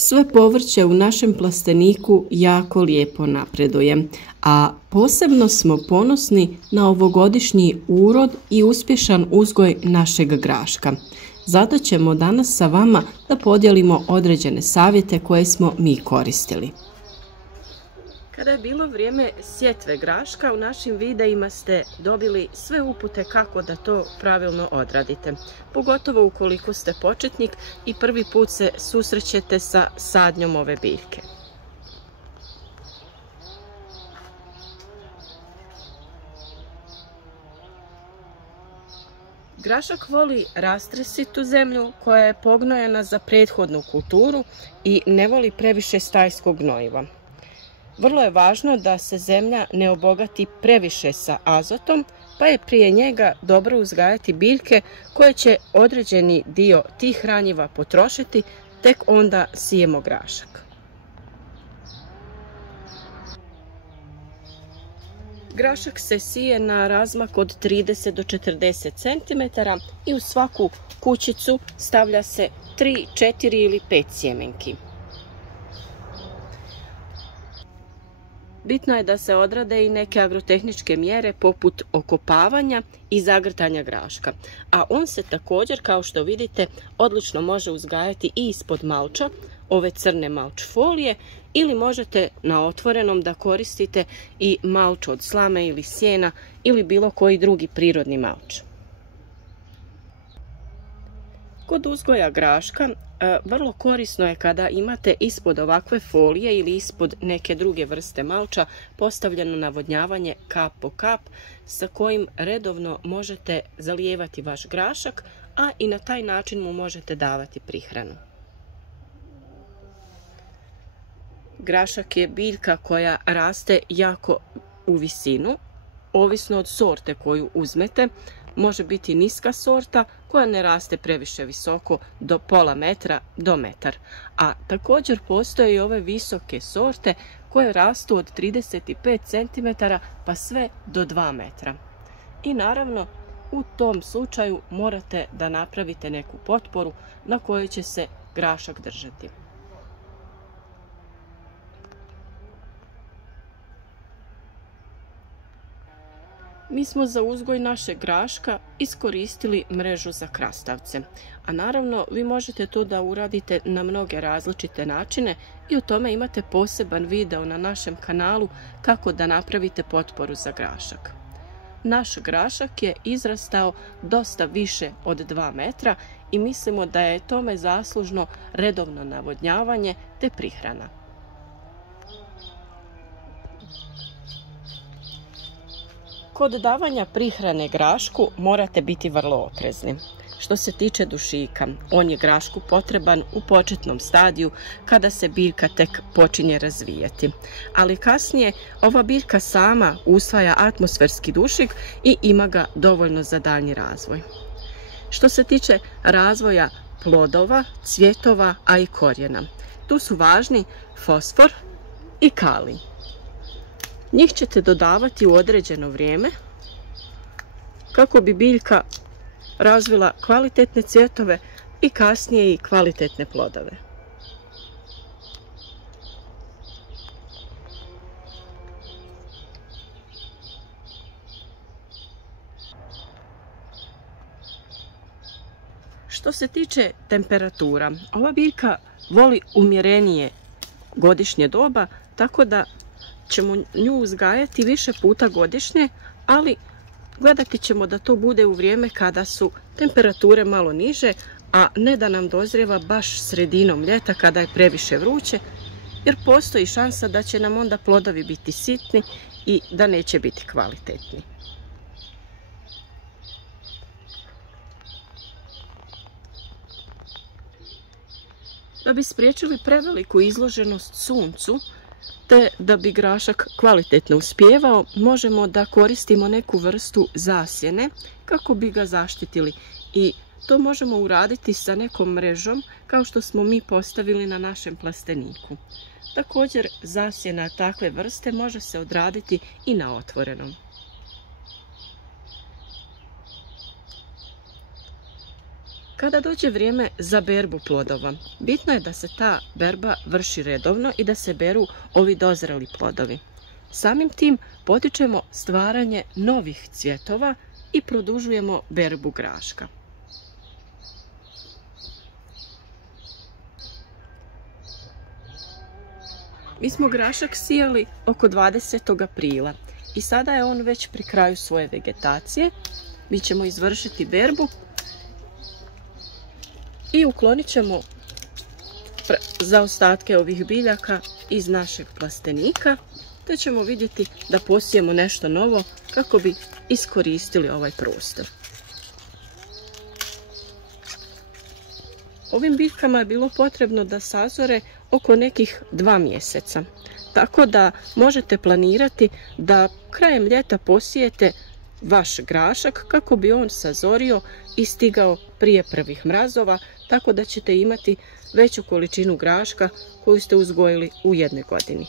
Sve povrće u našem plasteniku jako lijepo napreduje, a posebno smo ponosni na ovogodišnji urod i uspješan uzgoj našeg graška. Zato ćemo danas sa vama da podijelimo određene savjete koje smo mi koristili. Kada je bilo vrijeme sjetve graška, u našim videima ste dobili sve upute kako da to pravilno odradite. Pogotovo ukoliko ste početnik i prvi put se susrećete sa sadnjom ove biljke. Grašak voli rastresitu zemlju koja je pognojena za prethodnu kulturu i ne voli previše stajskog gnojiva. Vrlo je važno da se zemlja ne obogati previše sa azotom, pa je prije njega dobro uzgajati biljke koje će određeni dio tih hranjiva potrošiti, tek onda sijemo grašak. Grašak se sije na razmak od 30 do 40 cm i u svaku kućicu stavlja se 3, 4 ili 5 sjemenki. Bitno je da se odrade i neke agrotehničke mjere poput okopavanja i zagrtanja graška, a on se također, kao što vidite, odlično može uzgajati i ispod malča, ove crne malč folije, ili možete na otvorenom da koristite i malč od slame ili sjena ili bilo koji drugi prirodni malč. Kod uzgoja graška vrlo korisno je kada imate ispod ovakve folije ili ispod neke druge vrste malča postavljeno navodnjavanje kap po kap sa kojim redovno možete zalijevati vaš grašak, a i na taj način mu možete davati prihranu. Grašak je biljka koja raste jako u visinu, ovisno od sorte koju uzmete. Može biti niska sorta koja ne raste previše visoko, do pola metra do metar. A također postoje i ove visoke sorte koje rastu od 35 cm pa sve do 2 metra. I naravno u tom slučaju morate da napravite neku potporu na kojoj će se grašak držati. Mi smo za uzgoj našeg graška iskoristili mrežu za krastavce, a naravno vi možete to da uradite na mnoge različite načine i o tome imate poseban video na našem kanalu kako da napravite potporu za grašak. Naš grašak je izrastao dosta više od 2 metra i mislimo da je tome zaslužno redovno navodnjavanje te prihrana. Kod davanja prihrane grašku morate biti vrlo oprezni. Što se tiče dušika, on je grašku potreban u početnom stadiju kada se biljka tek počinje razvijati. Ali kasnije ova biljka sama usvaja atmosferski dušik i ima ga dovoljno za daljnji razvoj. Što se tiče razvoja plodova, cvjetova, a i korijena, tu su važni fosfor i kalij. Njih ćete dodavati u određeno vrijeme kako bi biljka razvila kvalitetne cvjetove i kasnije i kvalitetne plodove. Što se tiče temperatura, ova biljka voli umjerenije godišnje doba, tako da ćemo nju uzgajati više puta godišnje, ali gledati ćemo da to bude u vrijeme kada su temperature malo niže, a ne da nam dozrijeva baš sredinom ljeta kada je previše vruće, jer postoji šansa da će nam onda plodovi biti sitni i da neće biti kvalitetni. Da bi spriječili preveliku izloženost suncu, te da bi grašak kvalitetno uspijevao, možemo da koristimo neku vrstu zasjene kako bi ga zaštitili i to možemo uraditi sa nekom mrežom kao što smo mi postavili na našem plasteniku. Također zasjena takve vrste može se odraditi i na otvorenom. Kada dođe vrijeme za berbu plodova, bitno je da se ta berba vrši redovno i da se beru ovi dozreli plodovi. Samim tim potičemo stvaranje novih cvjetova i produžujemo berbu graška. Mi smo grašak sijali oko 20. aprila i sada je on već pri kraju svoje vegetacije. Mi ćemo izvršiti berbu i uklonit ćemo zaostatke ovih biljaka iz našeg plastenika, te ćemo vidjeti da posijemo nešto novo kako bi iskoristili ovaj prostor. Ovim biljkama je bilo potrebno da sazore oko nekih 2 mjeseca, tako da možete planirati da krajem ljeta posijete vaš grašak kako bi on sazorio i stigao prije prvih mrazova, tako da ćete imati veću količinu graška koju ste uzgojili u jednoj godini.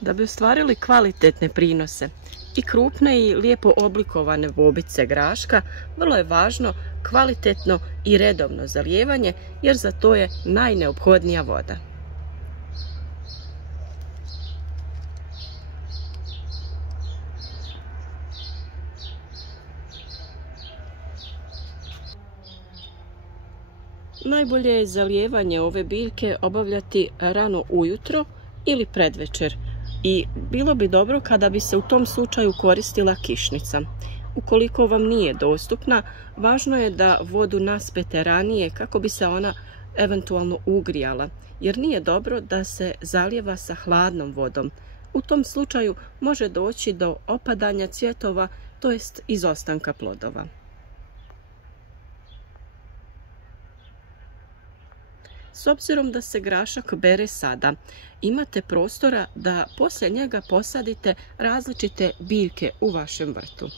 Da bi ostvarili kvalitetne prinose i krupne i lijepo oblikovane bobice graška, vrlo je važno kvalitetno i redovno zalijevanje, jer za to je najneophodnija voda. Najbolje je zalijevanje ove biljke obavljati rano ujutro ili predvečer. I bilo bi dobro kada bi se u tom slučaju koristila kišnica. Ukoliko vam nije dostupna, važno je da vodu naspete ranije kako bi se ona eventualno ugrijala, jer nije dobro da se zalijeva sa hladnom vodom. U tom slučaju može doći do opadanja cvjetova, to jest izostanka plodova. S obzirom da se grašak bere sada, imate prostora da poslije njega posadite različite biljke u vašem vrtu.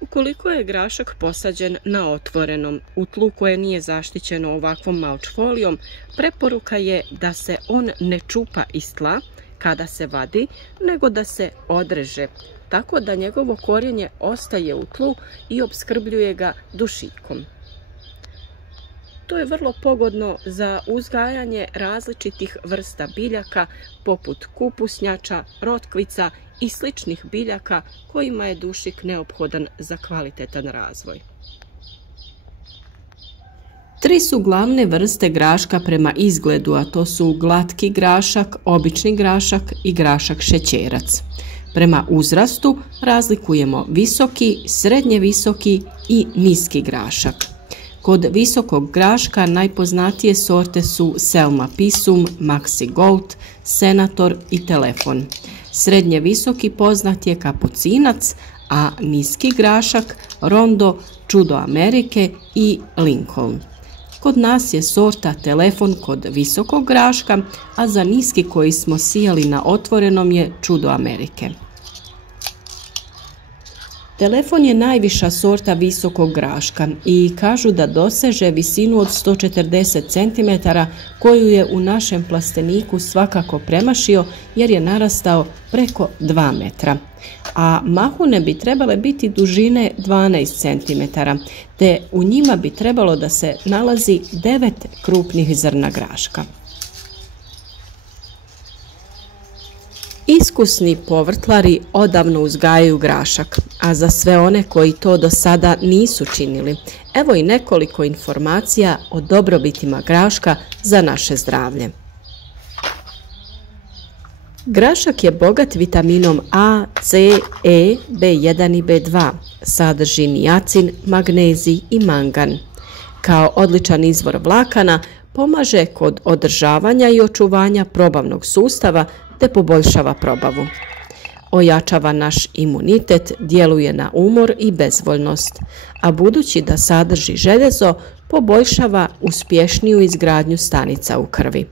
Ukoliko je grašak posađen na otvorenom, u tlu koje nije zaštićeno ovakvom malč folijom, preporuka je da se on ne čupa iz tla kada se vadi, nego da se odreže, tako da njegovo korijenje ostaje u tlu i opskrbljuje ga dušikom. To je vrlo pogodno za uzgajanje različitih vrsta biljaka poput kupusnjača, rotkvica i sličnih biljaka kojima je dušik neophodan za kvalitetan razvoj. 3 su glavne vrste graška prema izgledu, a to su glatki grašak, obični grašak i grašak šećerac. Prema uzrastu razlikujemo visoki, srednje visoki i niski grašak. Kod visokog graška najpoznatije sorte su Selma Pisum, Maxi Gold, Senator i Telefon. Srednje visoki poznat je Kapucinac, a niski grašak Rondo, Čudo Amerike i Lincoln. Kod nas je sorta Telefon kod visokog graška, a za niski koji smo sijali na otvorenom je Čudo Amerike. Telefon je najviša sorta visokog graška i kažu da doseže visinu od 140 cm, koju je u našem plasteniku svakako premašio jer je narastao preko 2 metra. A mahune bi trebale biti dužine 12 cm, te u njima bi trebalo da se nalazi 9 krupnih zrna graška. Iskusni povrtlari odavno uzgajaju grašak, a za sve one koji to do sada nisu činili, evo i nekoliko informacija o dobrobitima graška za naše zdravlje. Grašak je bogat vitaminom A, C, E, B1 i B2, sadrži niacin, magnezij i mangan. Kao odličan izvor vlakana pomaže kod održavanja i očuvanja probavnog sustava te poboljšava probavu. Ojačava naš imunitet, djeluje na umor i bezvoljnost, a budući da sadrži željezo, poboljšava uspješniju izgradnju stanica u krvi.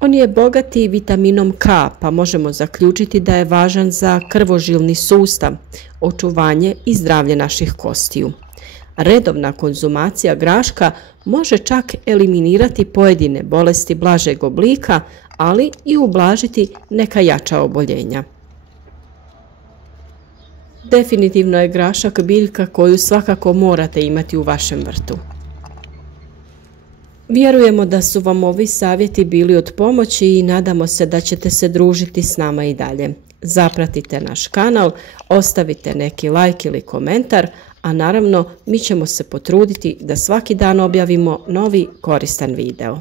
On je bogati vitaminom K, pa možemo zaključiti da je važan za krvožilni sustav, očuvanje i zdravlje naših kostiju. Redovna konzumacija graška može čak eliminirati pojedine bolesti blažeg oblika, ali i ublažiti neka jača oboljenja. Definitivno je grašak biljka koju svakako morate imati u vašem vrtu. Vjerujemo da su vam ovi savjeti bili od pomoći i nadamo se da ćete se družiti s nama i dalje. Zapratite naš kanal, ostavite neki like ili komentar, a naravno mi ćemo se potruditi da svaki dan objavimo novi koristan video.